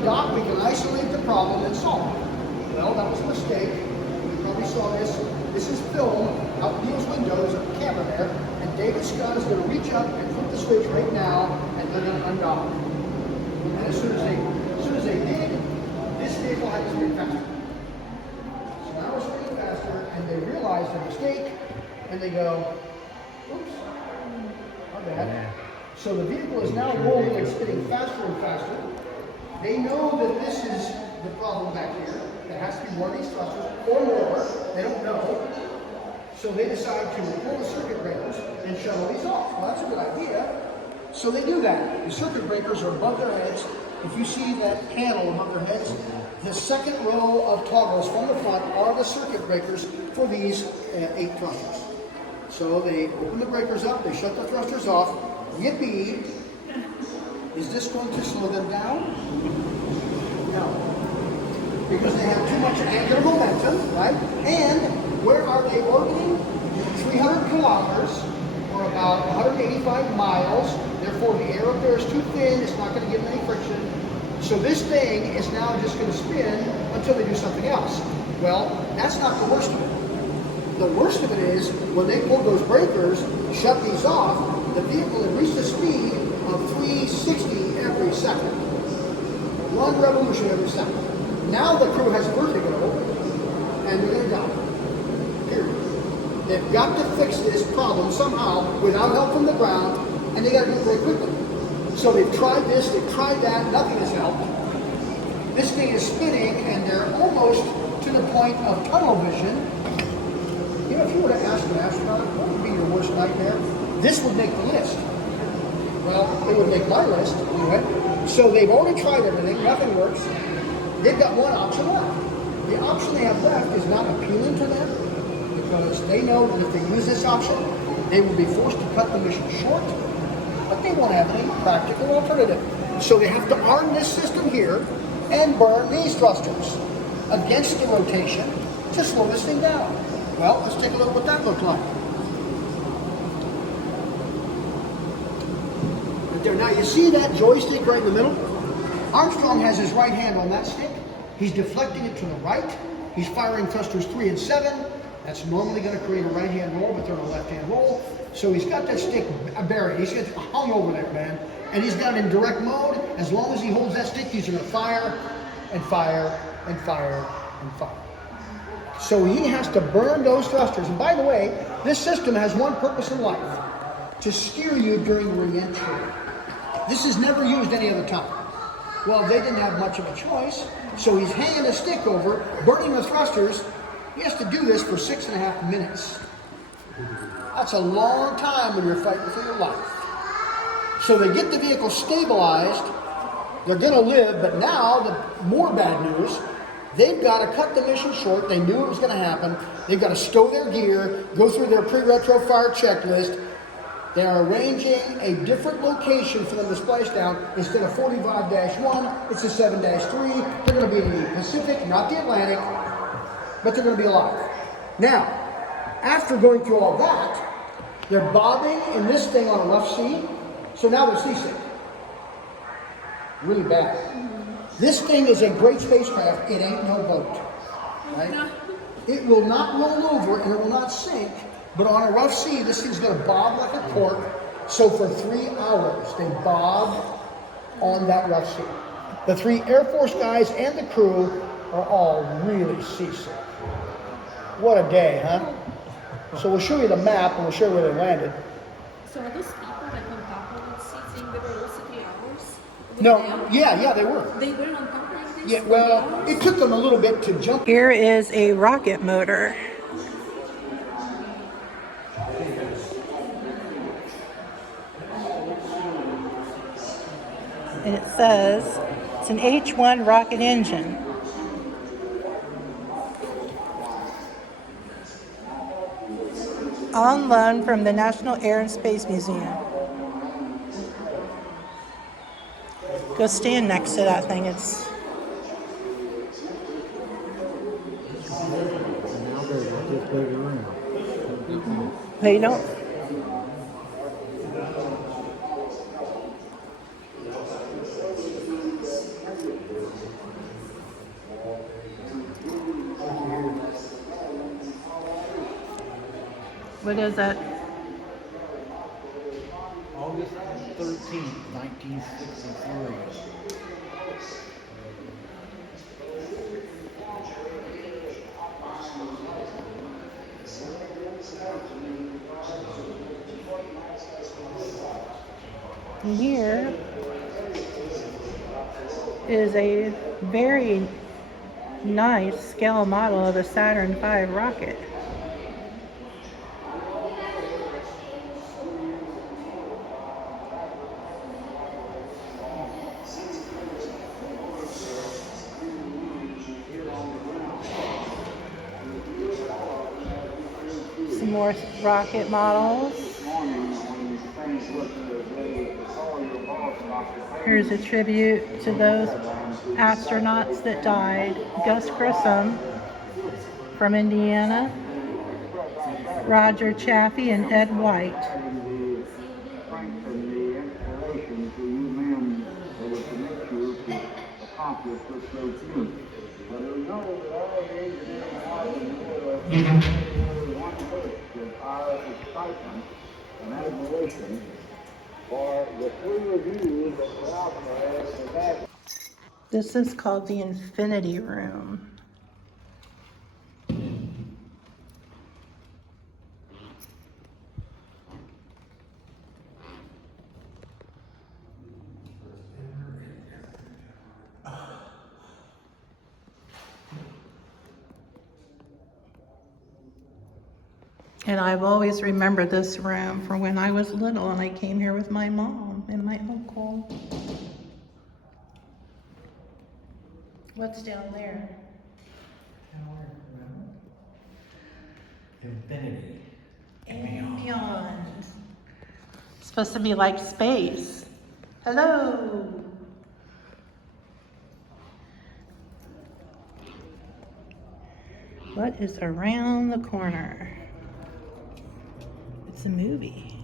undock, we can isolate the problem and solve it. Well, that was a mistake. You probably saw this. This is film out Neil's window. There's a camera there. And David Scott is going to reach up and flip the switch right now, and they're going to undock. And as soon as they did, this vehicle had to spin faster. So now we're spinning faster, and they realize their mistake, and they go, oops, my bad. So the vehicle is now rolling and spinning faster and faster. They know that this is the problem back here. It has to be one of these thrusters or more. They don't know. So they decide to pull the circuit breakers and shut all these off. Well, that's a good idea. So they do that. The circuit breakers are above their heads. If you see that panel above their heads, the second row of toggles from the front are the circuit breakers for these 8 thrusters. So they open the breakers up, they shut the thrusters off. Yippee! Is this going to slow them down? No. Because they have too much angular momentum, right? And where are they orbiting? 300 kilometers, or about 185 miles. Therefore, the air up there is too thin. It's not going to give them any friction. So this thing is now just going to spin until they do something else. Well, that's not the worst of it. The worst of it is when they pull those breakers, shut these off, the vehicle had reached a speed of 360 every second. 1 revolution every second. Now the crew has vertigo, and they're going to die. Period. They've got to fix this problem somehow without help from the ground, and they got to do it very quickly. So they've tried this, they've tried that, nothing has helped. This thing is spinning, and they're almost to the point of tunnel vision. You know, if you were to ask an astronaut, what would be your worst nightmare? This would make the list. Well, it would make my list, anyway. So they've already tried everything, nothing works. They've got one option left. The option they have left is not appealing to them because they know that if they use this option, they will be forced to cut the mission short, but they won't have any practical alternative. So they have to arm this system here and burn these thrusters against the rotation to slow this thing down. Well, let's take a look at what that looked like. Right there. Now you see that joystick right in the middle? Armstrong has his right hand on that stick. He's deflecting it to the right. He's firing thrusters 3 and 7. That's normally going to create a right-hand roll, but they're a left-hand roll. So he's got that stick buried. He's got hung over there, man. And he's got it in direct mode. As long as he holds that stick, he's going to fire and fire and fire and fire. So he has to burn those thrusters. And by the way, this system has one purpose in life: to steer you during re-entry. This is never used any other time. Well, they didn't have much of a choice, so he's hanging a stick over, burning the thrusters. He has to do this for 6.5 minutes. That's a long time when you're fighting for your life. So they get the vehicle stabilized. They're going to live, but now the more bad news. They've got to cut the mission short. They knew it was going to happen. They've got to stow their gear, go through their pre-retro fire checklist. They are arranging a different location for them to splash down. Instead of 45-1, it's a 7-3. They're going to be in the Pacific, not the Atlantic, but they're going to be alive. Now, after going through all that, they're bobbing in this thing on a rough sea. So now they're seasick. Really bad. This thing is a great spacecraft. It ain't no boat. Right? It will not roll over and it will not sink. But on a rough sea, this thing's going to bob like a cork. So for 3 hours, they bob on that rough sea. The 3 Air Force guys and the crew are all really seasick. What a day, huh? So we'll show you the map and we'll show you where they landed. So are those people like on top of the sea saying they were also 3 hours? No, yeah, they were. They were on top like this? Yeah, well, it took them a little bit to jump. Here is a rocket motor. And it says it's an H1 rocket engine. On loan from the National Air and Space Museum. Go stand next to that thing. It's they don't. What is it? August 13th, 1963. Here is a very nice scale model of a Saturn V rocket. Some more rocket models. Here's a tribute to those astronauts that died. Gus Grissom from Indiana, Roger Chaffee, and Ed White. This is called the Infinity Room. And I've always remembered this room from when I was little and I came here with my mom and my uncle. What's down there? Infinity. And beyond. It's supposed to be like space. Hello. What is around the corner? It's a movie.